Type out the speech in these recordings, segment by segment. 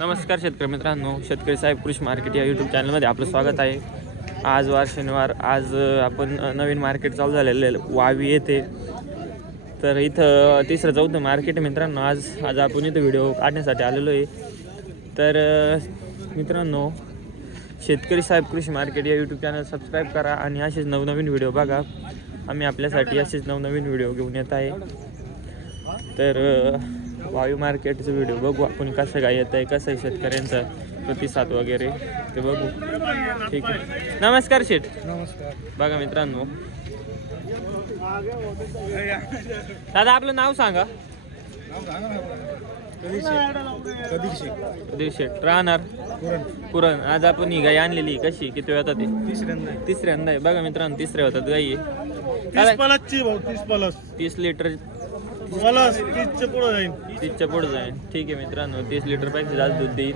नमस्कार शेतकरी मित्रांनो, शेतकरी साहेब कृषी मार्केट या यूट्यूब चॅनलमध्ये आपलं स्वागत आहे. आज वार शनिवार. आज आपण नवीन मार्केट चालू झालेलं वावी येथे. तर इथं तिसरं चौथं मार्केट आहे मित्रांनो. आज आपण इथं व्हिडिओ काढण्यासाठी आलेलो आहे. तर मित्रांनो, शेतकरी साहेब कृषी मार्केट या यूट्यूब चॅनल सबस्क्राईब करा आणि असेच नवनवीन व्हिडिओ बघा. आम्ही आपल्यासाठी असेच नवनवीन व्हिडिओ घेऊन येत आहे. तर वायू मार्केटचं व्हिडिओ बघू आपण, कसं काय येत आहे, कसं आहे शेतकऱ्यांचा प्रतिसाद वगैरे ते बघू. ठीक आहे. नमस्कार शेठ. नमस्कार. बघा मित्रांनो, दादा आपलं नाव सांगा. कधी शेठ राहणार कुरण. आज आपण ही गाय आणलेली कशी, किती वेळात ते? तिसऱ्यांदा आहे. बघा मित्रांनो, तिसऱ्या होतात गाई. 30 लिटर 30च्या पुढे जाईल. ठीक आहे मित्रांनो, 30 लिटर पाहिजे जास्त दूध देईल.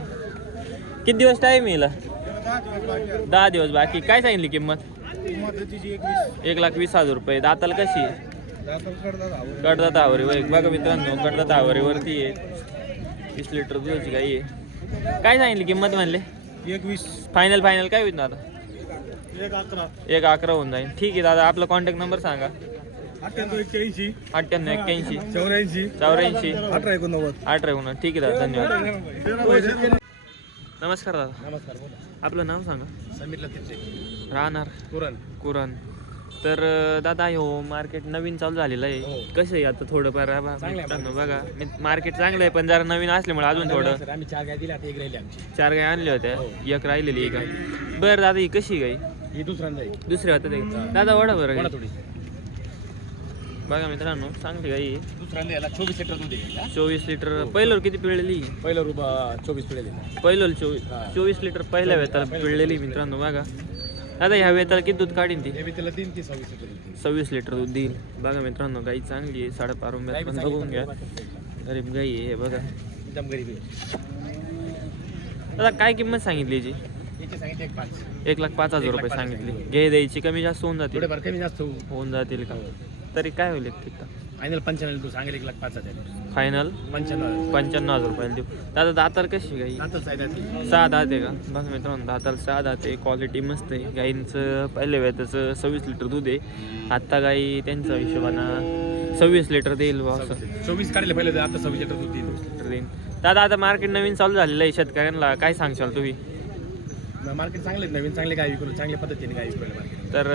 किती दिवस टाईम येईल? 10 दिवस बाकी. काय सांगितली किंमत? 1,20,000 रुपये. दाताला कशी? कडदात आवरी वय. बघा मित्रांनो, कडदात आवरीवरती आहे. 30 लिटर दुधाची गाई आहे. काय सांगितली किंमत म्हणले? 21. फायनल काय होईल दादा? 1,11 होऊन जाईल. ठीक आहे दादा, आपला कॉन्टॅक्ट नंबर सांगा. 88 81 84 84 18 18. ठीक आहे दादा, धन्यवाद. नमस्कार दादा. नमस्कार. बोला. आपलं नाव सांगा. समीर लतीफचे. राहणार कुरण. तर दादा हो मार्केट नवीन चालू झालेलं आहे. हो. कसं आहे आता थोडंफार बघा, मार्केट चांगलं आहे पण जरा नवीन असल्यामुळे अजून थोडं. आम्ही 4 गाय दिल्या, आता एक राहिली आमची. 4 गाय आणल्या होत्या, हो. एक राहिलेली आहे का? बरं दादा, ही कशी गाई? ही दुसऱ्यांदा आहे. दुसऱ्या होत्या ते दादा, वडा बरं कोणा गाई. थोडी बघा मित्रांनो, चांगली गाई आहे. दुसऱ्यांदा याला 24 लिटर दूध आहे. 24 लिटर. पहिल्यावर किती पिळलेली? पहिलं 24 पिढे दिले. पहिलं हा. 24 लिटर पहिल्या वेताला पिळलेली मित्रांनो. बघा दादा, ह्या वेताला किती दूध काढीन ती? हे बी त्याला 3 ते 26 लिटर दूध. 26 लिटर दूध देईल. बघा मित्रांनो, गाई चांगली आहे. 5.5 रुपयात पण बघून घ्या. गरीब गाई आहे हे बघा. एकदम गरीब आहे. दादा काय किंमत सांगितली जी? याचे सांगितले 1,05,000. 1,05,000 रुपये सांगितली. घे द्यायची, कमी जास्त होऊन जातील? थोडेफार कमी जास्त होऊन जातील का? तरी काय होईल ठीक? फायनल 95 तू सांगेल 1,05,000. फायनल 95,000 रुपयाला देऊ. दादा दातार कशी गाई? आताच आहे 6 दात आहे का? बघा मित्रांनो, दाताला 6 दात आहे. क्वालिटी मस्त आहे. गाईंचं पहिल्या वेळेचं 26 लिटर दूध आहे. आत्ता गाई त्यांच्या हिशोबानं 26 लिटर देईल बा असं. 24 काढले पहिले, आता 26 लिटर दूध देईल. लिटर देईन. दादा आता मार्केट नवीन चालू झालेलं आहे, शेतकऱ्यांना काय सांगशाल तुम्ही? मार्केट चांगले नवीन चांगले गाय विकू, चांगल्या पद्धतीने गाय विकू मार्केट. तर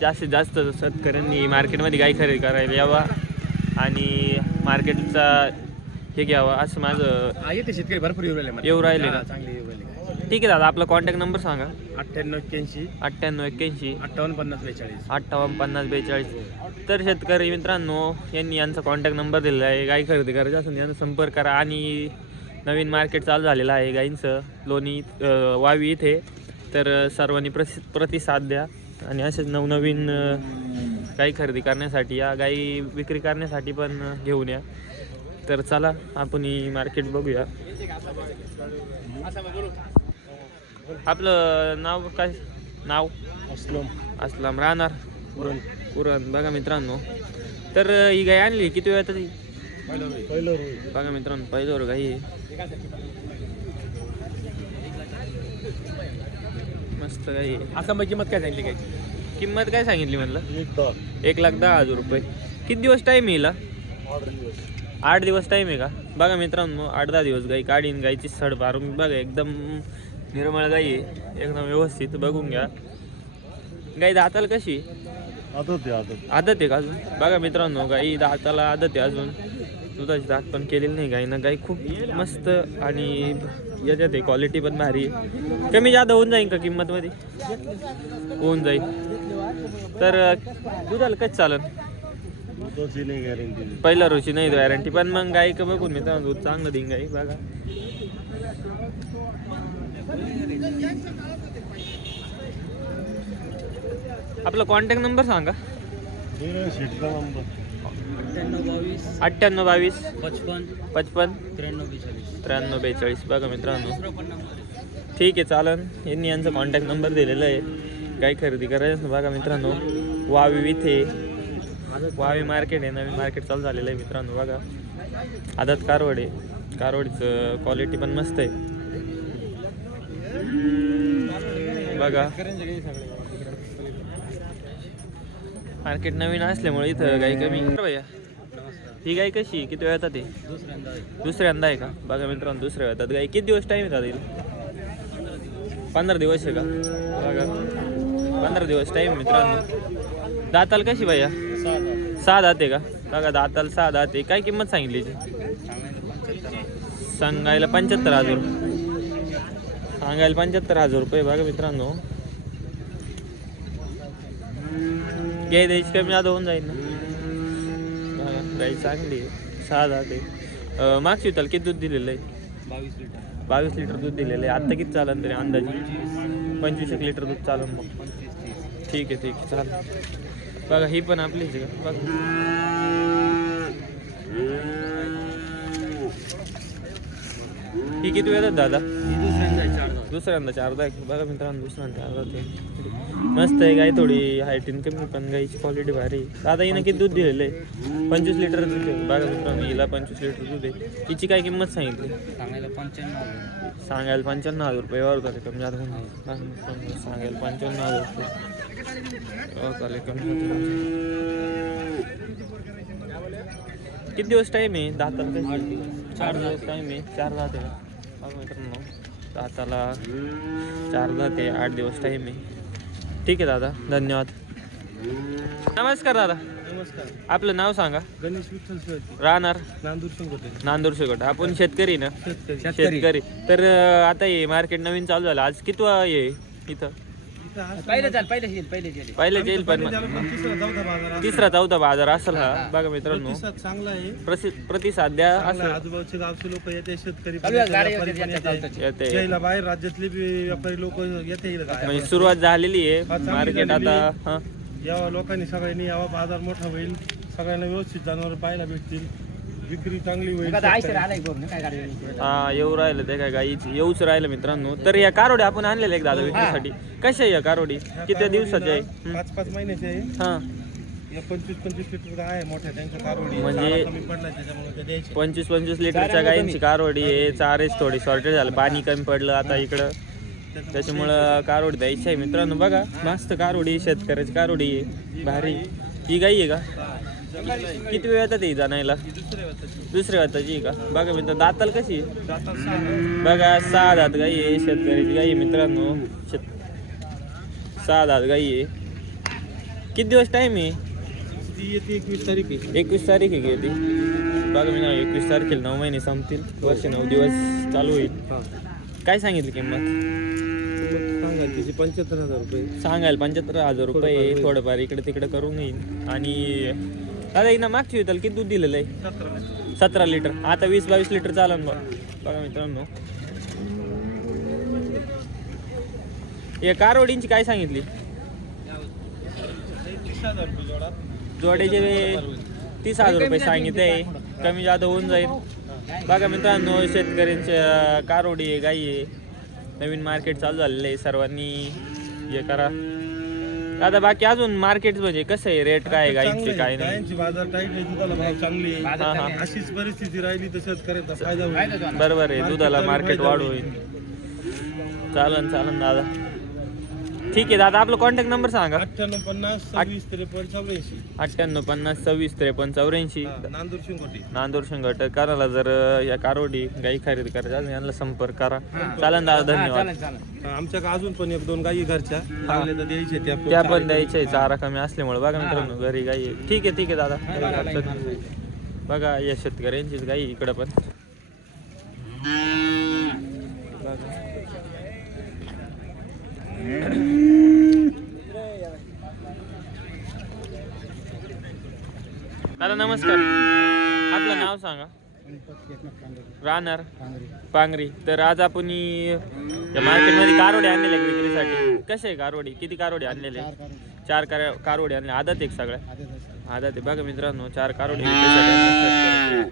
जास्तीत जास्त शेतकऱ्यांनी मार्केटमध्ये गाई खरेदी करायला यावा आणि मार्केटचा हे घ्यावा असं माझं. येते शेतकरी भरपूर येऊ राहिले का? चांगले येऊ राहिले. ठीक आहे दादा, आपला कॉन्टॅक्ट नंबर सांगा. 98 81 98 81 58 50 42. 58 50 42. तर शेतकरी मित्रांनो, यांनी यांचा कॉन्टॅक्ट नंबर दिलेला आहे. गाई खरेदी करायची असेल यांचा संपर्क करा. आणि नवीन मार्केट चालू झालेलं आहे गाईंचं, लोणी वावी इथे. तर सर्वांनी प्रतिसाद द्या आणि असेच नवनवीन गाई खरेदी करण्यासाठी या, गाई विक्री करण्यासाठी पण घेऊन या. तर चला आपण ही मार्केट बघूया. आपलं नाव काय? नाव असलम. राहणार कुरण. बघा मित्रांनो, तर ही गाय आणली किती वेळ ती? बघा मित्रांनो, पहिल्यावर गाई आहे. मस्त गाई आहे. असं किंमत काय सांगितली काय? किंमत काय सांगितली म्हटलं? 1,10,000 रुपये. किती दिवस टाईम येईल? 8 दिवस टाईम आहे का? बघा मित्रांनो, 8-10 दिवस गाई काढीन. गाईची सड पारून बघा, एकदम निर्मळ गाई आहे, एकदम व्यवस्थित. बघून घ्या. गाई दाताला कशी? आदत आहे का अजून? बघा मित्रांनो, गाई दाताला आदत आहे अजून. दुधाची दात पण केलेली नाही गाईनं. गाई खूप मस्त आणि याच्यात आहे, क्वालिटी पण भारी आहे. कमी जादा होऊन जाईल का किंमतमध्ये? होऊन जाईल. तर दुधाला कच चालेल? पहिल्या रोजची नाही गॅरंटी, पण मग गाई का बघून मित्रांनो, दूध चांगलं देईन गाई. बघा आपला कॉन्टॅक्ट नंबर सांगा. 98 22 55 93 42. बघा मित्रांनो, ठीक आहे चालन. यांनी यांचा कॉन्टॅक्ट नंबर दिलेला आहे. गाई खरेदी करायचं बघा मित्रांनो, वावी इथे वावी मार्केट आहे, नवीन मार्केट चालू झालेलं आहे मित्रांनो. बघा आदत कारवड आहे. कारवडीचं क्वालिटी पण मस्त आहे. बघा मार्केट नवीन असल्यामुळे इथं गाई कमी भैया. ही गाय कशी आहे? किती वेळ येतात ते? दुसऱ्यांदा आहे का? बघा मित्रांनो दुसऱ्या वेळ येतात गाई. किती दिवस टाईम येतात येईल? 15 दिवस आहे का? बघा 15 दिवस टाईम मित्रांनो. दाताल कशी भैया? 6 दात आहे का? बघा दाताल 6 दात आहे. काय किंमत सांगितली याची? सांगायला 75,000. सांगायला 75,000 रुपये. बघा मित्रांनो गाय द्यायची कमी आता होऊन जाईल ना. बघा गाय चांगली आहे 6 दात आहे. मागची त्याला किती दूध दिलेलं आहे? 22 लिटर दूध दिलेलं आहे. आत्ता किती चालेल तरी अंदाजे? 25 लिटर दूध चालेल मग. ठीक आहे चालेल. बघा ही पण आपलीच आहे का? बघा ही किती वेळात दादा? दुसऱ्यांदा 4 दात. बघा मित्रांनो दुसऱ्यांदा 4 दात. मस्त आहे गाय. थोडी हायटीन कमी पण गायची क्वालिटी भारी आहे. दादा हिनं किती दूध दिलेलं आहे? 25 लिटर दूध आहे. बघा मित्रांनो हिला 25 लिटर दूध आहे. हिची काय किंमत सांगितली? सांगायला 95,000 रुपये. व्यवहार झाले कमी जादा होऊन. सांगायला 95,000 रुपये. व्यवहार झाले कमी. किती दिवस टाईम आहे दाताला? 4 दिवस टाईम आहे. 4 दात आहे. बघा मित्रांनो दाताला 4 दात आहे. 8 दिवस टाईम आहे. ठीक आहे दादा धन्यवाद. नमस्कार दादा. नमस्कार. आपलं नाव सांगा. गणेश विठ्ठल शेळके, राहणार नांदूर शिंगोटे. नांदूर शेकोट. आपण शेतकरी ना? शेतकरी. शेतकरी. तर आता हे मार्केट नवीन चालू झालं. आज किती आहे इथं? पहिले जाईल पण तिसरा चौथा बाजार असेल हा. बघा मित्रांनो चांगला आहे. प्रतिसाद द्या असं. आजूबाजूचे गावचे लोक येते, शेतकरी येते. यायला बाहेर राज्यातले बी व्यापारी लोक येते. म्हणजे सुरुवात झालेली आहे मार्केट आता. हा यावा लोकांनी सगळ्यांनी यावा. बाजार मोठा होईल. सगळ्यांना व्यवस्थित जनावर पाहायला भेटतील. विक्री चांगली होईल. हा येऊ राहिलं ते काय गाईची येऊच राहिलं मित्रांनो. तर या कारोडी आपण आणलेल्या एक दादा विक्रीसाठी. कशा आहे या कारोडी? किती दिवसाच्या आहे? 5-5 महिन्याचे आहे. हा 25-25 लिटर आहे मोठ्या त्यांच्या कारोडी. म्हणजे कमी पडला त्याच्यामुळे ते द्यायचे. 25-25 लिटरच्या गायींची कारोडी आहे. चारेच थोडी शॉर्टेज झालं. पाणी कमी पडलं आता इकडं त्याच्यामुळं कारोडी द्यायची आहे मित्रांनो. बघा मस्त कारोडी शेतकऱ्याची कारोडी आहे भारी. ही गाई आहे का? किती वेळ येतात ही जाणायला? दुसऱ्या वाताची का? बघा मित्र दाताल कशी आहे? बघा 6 दात गाई आहे. शेतकऱ्याची गाई मित्रांनो. 6 दात गाई आहे. किती दिवस टाईम आहे? ती येते 21 तारीख आहे. 21 तारीख आहे ती. बघा मी 21 तारखेला 9 महिने संपतील. वर्ष 9 दिवस चालू होईल. काय सांगितली किंमत? सांगायला तिची 75,000 रुपये. सांगायला 75,000 रुपये. थोडंफार इकडे तिकडे करून येईल. आणि दादा हिनं मागची होईल किती दूध दिलेलं आहे? 17 लिटर. आता 20-22 लिटर चालन बघ. बघा मित्रांनो या कारोडींची काय सांगितली? 30,000 रुपये जोडा. जोड्याचे 30,000 रुपये सांगितले. कमी जादा होऊन जाईल. बघा मित्रांनो शेतकऱ्यांच्या कारोडी आहे गाई आहे. नवीन मार्केट चालू झालेलं आहे. सर्वांनी हे करा. आता बाकी अजून मार्केट म्हणजे कसं आहे? रेट काय आहे गाईंचे काय नाही? गायांची बाजार टाईट आहे. दुधाला भाव चांगली आहे. हा हा अशीच परिस्थिती राहिली तर शेतकऱ्याचा फायदा होईल. बरोबर आहे. दुधाला मार्केट वाढ होईल. चालन दादा. ठीक आहे दादा आपला कॉन्टॅक्ट नंबर सांगा. 9850 26 53 84. 9850 26 53 84. नांदूर शिंगोटे. नांदूर शिंगट करायला जर या कारोडी गाई खरेदी करायच्या अजून यांना संपर्क करा. चालन दादा धन्यवाद. आमच्याकडे अजून पण 1-2 गायी घरच्या लागले तर द्यायचे. त्या पण द्यायच्या चारा कमी असल्यामुळे. बघा मित्रांनो घरी गाई आहे. ठीक आहे दादा. बघा या शेतकऱ्यांचीच गाई इकडं पण. दादा नमस्कार. आपलं नाव सांगा. राहणार पांगरी. तर आज आपण या मार्केटमध्ये कारोडी आणलेल्या विक्रीसाठी. कसे आहे कारोडी? किती कारोडी आणलेले? 4 कारोडी आणले. आदत एक सगळ्या आदत आहे. बघा मित्रांनो 4 कारोडी विक्रीसाठी.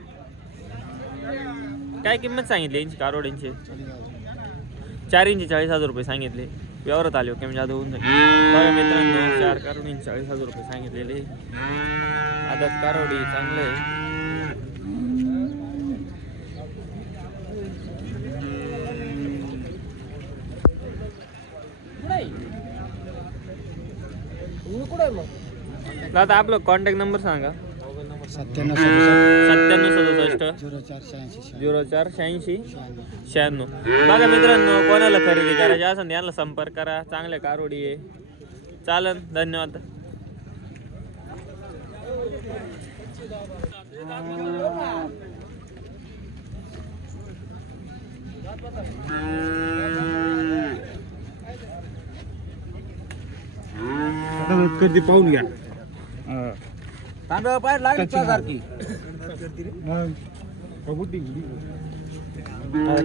काय किंमत सांगितली यांची कारोडींची? 4 इंची 40,000 रुपये सांगितले. व्यवहारात आले कमी जादा होऊन जाईल. बघा मित्रांनो 4 कारोडी 40,000 रुपये सांगितलेले. आदत कारोडी चांगलं आहे. दादा आपलं कॉन्टॅक्ट नंबर सांगा. 97 97 67 0486 96. बघा मित्रांनो, कोणाला खरेदी करायची असेल यांना संपर्क करा. चांगल्या कारोडी आहे. चालन, धन्यवाद. कधी पाहून घ्या. तांदूळ पाय लागली सारखी.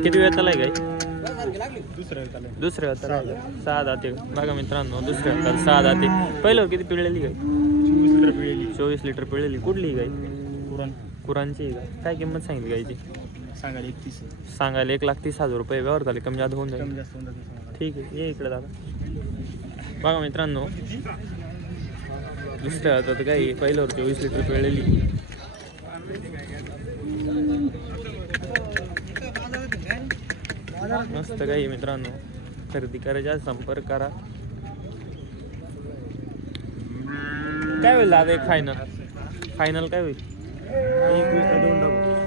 किती वेळ चालाय काय? दुसऱ्या 6 दाते. बघा मित्रांनो, दुसऱ्या 6 दाते. पहिल्यावर किती पिळलेली गाय? 24 लिटर पिळलेली. कुठली गाय? कुरानची गाय. काय किंमत सांगितली गायची? सांगायला 1,30,000 रुपये. व्यवहार झाले कमी जास्त होऊन जाईल. ठीक आहे, ये इकडे दादा. बघा मित्रांनो, दुसऱ्या हातात गाय, पहिल्यावर 24 लिटर पिळलेली. मस्त गाय मित्रांनो, खरेदी करायच्या संपर्क करा. काय होईल दादा एक फायनल काय होईल?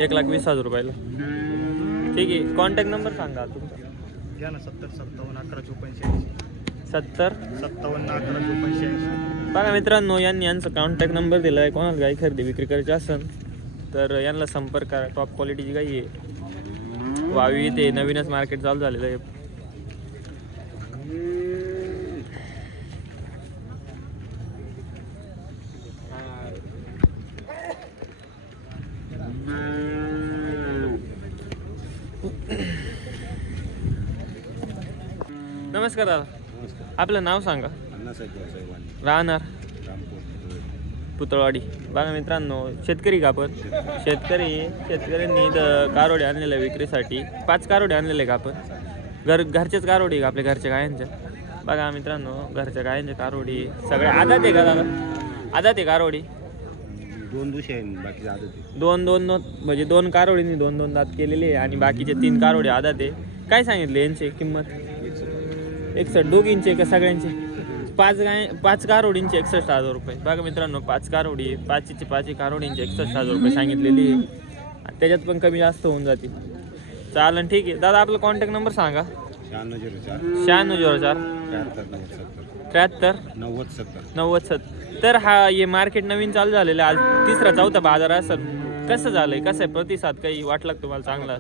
1,20,000 रुपयाला. ठीक आहे, कॉन्टॅक्ट नंबर सांगा तुमचा. 70 57 11 84 70 57 11 84. बघा मित्रांनो, यांचा कॉन्टॅक्ट नंबर दिला आहे. कोणाला गाई खरेदी विक्री करायची असेल तर यांना संपर्क करा. टॉप क्वालिटीची गाई आहे. वावी ते नवीनच मार्केट चालू झालेलं आहे. नमस्कार दादा, आपलं नाव सांगा. राहणार पुतळवाडी. बघा मित्रांनो, शेतकरी का आपण? शेतकऱ्यांनी इथं कारोडे आणलेले विक्रीसाठी. 5 कारोडे आणलेले का आपण? घरचेच कारोडी का आपल्या घरच्या गायांच्या? बघा मित्रांनो, घरच्या गायांच्या कारोडी सगळ्या आदात आहे का दादा? आदात आहे कारोडी? 2 दिवशी आहे, बाकी आदत आहे. 2 म्हणजे 2 कारोडींनी 2 दात केलेले आहे आणि बाकीचे 3 कारोडे आदात आहे. काय सांगितले यांची किंमत? 61. दोघींचे का सगळ्यांचे? 5 कारोडींचे 61,000 रुपये. बघा मित्रांनो, 5 कारोडी, 5 कारोडींचे 61,000 रुपये सांगितलेली आहे. त्याच्यात पण कमी जास्त होऊन जाते. चालन, ठीक आहे दादा. आपला कॉन्टॅक्ट नंबर सांगा. 9604 9604 73 90 90 70. तर हे मार्केट नवीन चालू झालेलं आहे. आज 3रा-4था बाजार असेल. कसं झालंय? कसं आहे प्रतिसाद? काही वाटलं का तुम्हाला चांगला?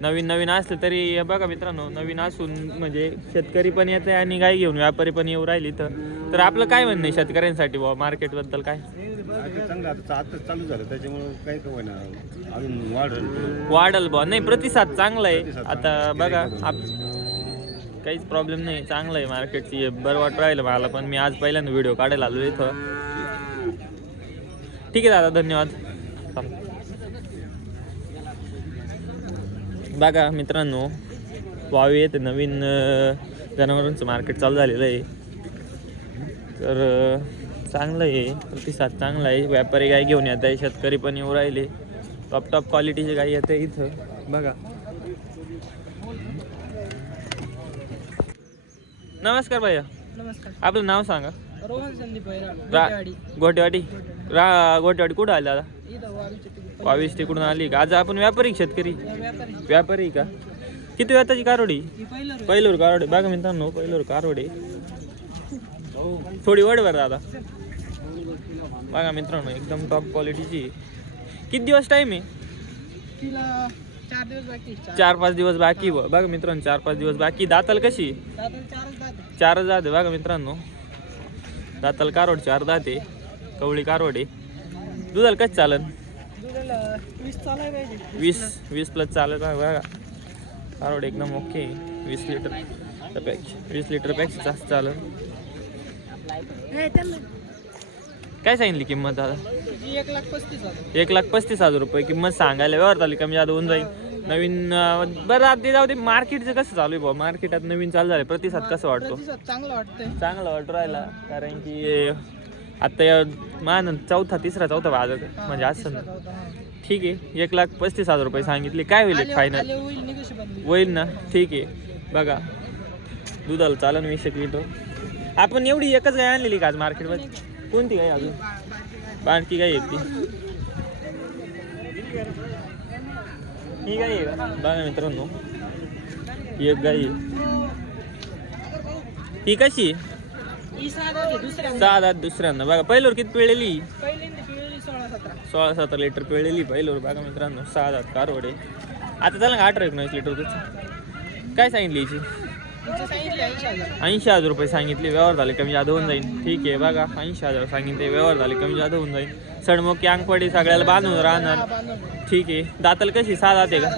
नवीन असलं तरी बघा मित्रांनो, नवीन असून म्हणजे शेतकरी पण येत आहे आणि गाय घेऊन व्यापारी पण येऊ राहिली. तर आपलं काय म्हणणं आहे शेतकऱ्यांसाठी बाबा मार्केटबद्दल? काय चांगलं आता चालू झालं, त्याच्यामुळे काही काय ना अजून वाढल बा? नाही, प्रतिसाद चांगला आहे. आता बघा, काहीच प्रॉब्लेम नाही, चांगलं आहे मार्केटची. बरं वाटत राहिलं मला पण. मी आज पहिल्यांदा व्हिडिओ काढायला आलो इथं. ठीक आहे दादा, धन्यवाद. बघा मित्रांनो, वावी येथे नवीन जनावरांचं मार्केट चालू झालेलं आहे. तर चांगलं आहे, प्रतिसाद चांगला आहे. व्यापारी गाय घेऊन येत आहे, शेतकरी पण येऊ राहिले. टॉप क्वालिटीची गाय येते इथं. बघा. नमस्कार भैया, नमस्कार. आपलं नाव सांगा. रोहन संदीप गोटेवाडी. गोटेवाडी कुठं आले दादा? 22 तिकडून आली का? आज आपण व्यापारी शेतकरी? व्यापारी का? किती वेताची कारोडी? पहिल्यावर कारोडे. बघा मित्रांनो, पहिल्यावर कारोडे. थोडी वडवर दादा. बघा मित्रांनो, एकदम टॉप क्वालिटीची. किती दिवस टाईम आहे? 4-5 दिवस बाकी. बघा मित्रांनो, 4-5 दिवस बाकी. दाताल कशी? 4 दात. बघा मित्रांनो, दाताल कारोड 4 दाते. कवळी कारोडे. दुधाला कसं चालन? 20 प्लस चालत. बघा कारोड एकदम ओके. 20 लिटर पेक्षा जास्त चालत. काय सांगितली किंमत दादा? 1,35,000 रुपये किंमत सांगायला. व्यवहार झाली कमी जादा होऊन जाईल. नवीन बरं आता जाऊ दे. मार्केटचं कसं चालू आहे भाऊ? मार्केटात नवीन चालू झालं, प्रतिसाद कसा वाटतो? चांगला वाटू राहिला. कारण की आता मान 3रा-4था बाजार म्हणजे असं. ठीक आहे, 1,35,000 रुपये सांगितले. काय होईल फायनल? होईल ना? ठीक आहे. बघा दुधाला चालन 20 लिटर. आपण एवढी एकच गाय आणलेली का आज मार्केटमध्ये? कोणती गाय अजून बारकी गाय आहे ती ही गाय आहे का बघा मित्रांनो ही एक गाय आहे ही कशी आहे? सहा दात दुसऱ्यांदा बघा पहिल्यावर किती पिळलेली 16-17 लिटर पिळलेली पहिल्यावर बघा मित्रांनो 6 दात कारवडे आता त्याला 18-19 लिटर दूध काय सांगितली हिची 80,000 रुपये सांगितले व्यवहार झाले कमी जादा होऊन जाईल ठीक आहे बघा 80,000 सांगितले व्यवहार झाले कमी जादा होऊन जाईल सडमुखी अंगपडी सगळ्याला बांधून राहणार ठीक आहे दाताला कशी 6 दात आहे का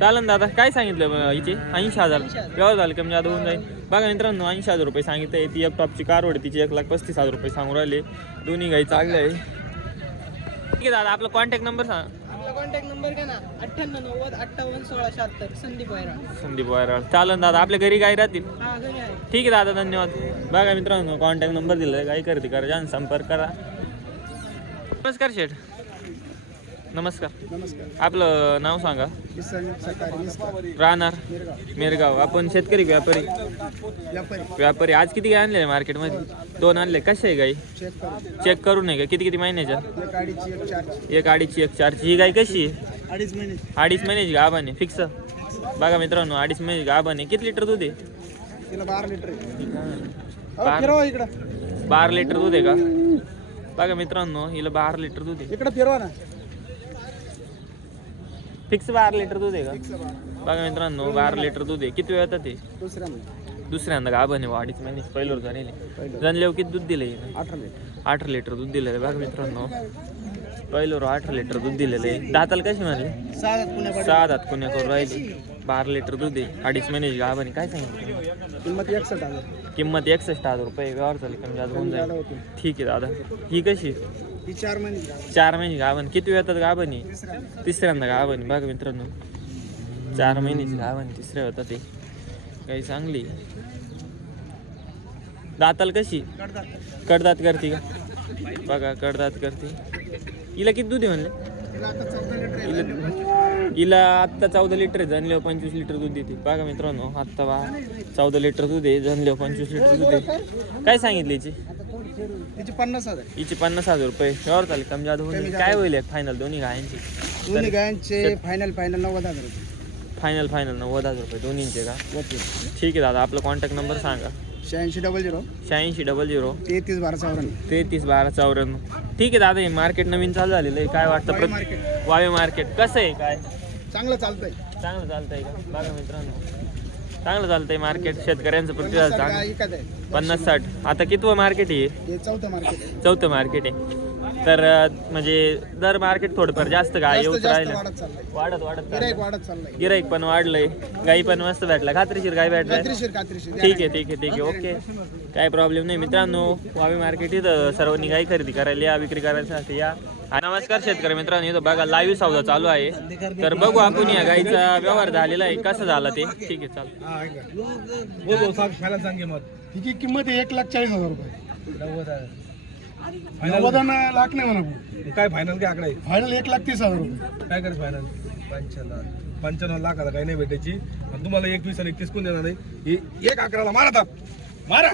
चालन दादा काय सांगितलं हिचे 80,000 व्यवहार झाले कमी जादा होऊन जाईल बघा मित्रांनो 80,000 रुपये सांगितले ती एक टॉपची कारवड तिची 1,35,000 रुपये सांगून राहिले दोन्ही गाई चांगले आहे ठीक आहे दादा आपला कॉन्टॅक्ट नंबर सांग आपला कॉन्टॅक्ट नंबर घ्या ना 9890581676 संदीप वायरा संदीप वायराळ चालन दादा आपल्या घरी गाई राहतील हा घरी आहे ठीक आहे दादा धन्यवाद बघा मित्रांनो कॉन्टॅक्ट नंबर दिला आहे गाई खरेदी करा जाण संपर्क करा नमस्कार शेठ नमस्कार आपलं नाव सांगा राहणार मिरगाव आपण शेतकरी व्यापारी आज किती गाय आणले मार्केटमध्ये 2 आणले कसे आहे गाई चेक करू नये का किती महिन्याच्या एक अडीचची एक चारची ही गाय कशी आहे 2.5 महिन्याची गाभण आहे फिक्स बघा मित्रांनो 2.5 महिन्याची गाभण आहे किती लिटर दूध आहे 12 लिटर दूध आहे का बघा मित्रांनो हिला 12 लिटर दूध आहे इकडे फिरवा ना फिक्स 12 लिटर दूध आहे का बघा मित्रांनो 12 लिटर दूध आहे किती वेळ येतात ते दुसऱ्यांदा गाभण आहे 2.5 महिने पहिल्यावर जाणले जाणल्यावर किती दूध दिले 8 लिटर दूध दिलेलं आहे बघा मित्रांनो पहिल्यावर 8 लिटर दूध दिलेलं आहे दाताला कशी म्हणले 6 दात पुण्या करून राहिली 12 लिटर दूध आहे 2.5 महिन्याची गाभण आहे काय सांगितलं किंमत 61,000 रुपये व्यवहार झाले कमी जास्त होऊन जाईल ठीक आहे दादा ही कशी 4 महिने गाभण किती वेळात गाभण आहे तिसऱ्यांदा गाभण बघा मित्रांनो 4 महिन्याची गाभण तिसऱ्या होता ते काही चांगली दाताल कशी कडदात करते का बघा कडदात करते हिला किती दूध आहे म्हणले हिला आत्ता 14 लिटर आहे जनल्यावर 25 लिटर दूध देते बघा मित्रांनो आत्ता 14 लिटर दूध आहे जनल्यावर 25 लिटर दूध आहे काय सांगितले हिची 50,000 रुपये व्यवहार झाले कमी जादा होऊन काय होईल फायनल दोन्ही गायांची फायनल 90,000 रुपये फायनल 90,000 रुपये दोन्हींचे का ठीक आहे दादा आपला कॉन्टॅक्ट नंबर सांगा 8600 8600 331254 ठीक आहे दादा हे मार्केट नवीन चालू झालेलं आहे काय वाटतं वावे मार्केट कसं आहे काय चांगलं चालतंय का बघा मित्रांनो चांगलं चालतंय मार्केट शेतकऱ्यांचं प्रतिसाद चांगलं 50-60 आता कितवं मार्केट आहे चौथं मार्केट आहे तर म्हणजे दर मार्केट थोडंफार जास्त गाय येऊच राहिलं वाढत गिराईक पण वाढलंय गाई पण मस्त भेटला खात्रीशीर गाय भेटलाय ठीक आहे ओके काय प्रॉब्लेम नाही मित्रांनो वावी मार्केट इथं सर्वांनी गाई खरेदी करायला या विक्री करायसाठी या नमस्कार शेतकरी मित्रांनो इथं बघा लाईव्ह सौदा चालू आहे तर बघू आपण या गाईचा व्यवहार झालेला आहे कसं झाला ते ठीक आहे चाल तिची किंमत आहे 1,40,000 रुपये 90 लाख नाही म्हणा काय फायनल काय आकडा आहे फायनल 1,30,000 रुपये काय करायचं फायनल 55 लाखाला काही नाही भेटायची आणि तुम्हाला 21 आणि 31 कोण देणार नाही ही 1,11,000 मारा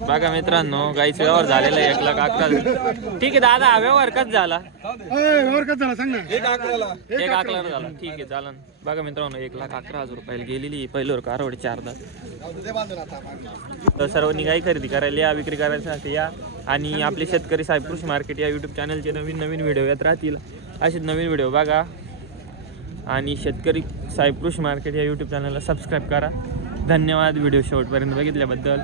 बघा मित्रांनो गाईचा व्यवहार झालेला आहे 1,11,000 ठीक आहे दादा व्यवहार कसा झाला सांग ना 1,11,000 झाला ठीक आहे चालन बघा मित्रांनो 1,11,000 रुपयाला गेलेली पहिल्यावर कारवड 4 दात तर सर्वांनी गाई खरेदी करायला या विक्री करायसाठी या आणि आपले शेतकरी साहेब कृषी मार्केट या यूट्यूब चॅनलचे नवीन व्हिडिओ येत राहतील असे नवीन व्हिडिओ बघा आणि शेतकरी साहेब कृषी मार्केट या यूट्यूब चॅनलला सबस्क्राईब करा धन्यवाद व्हिडिओ शेवटपर्यंत बघितल्याबद्दल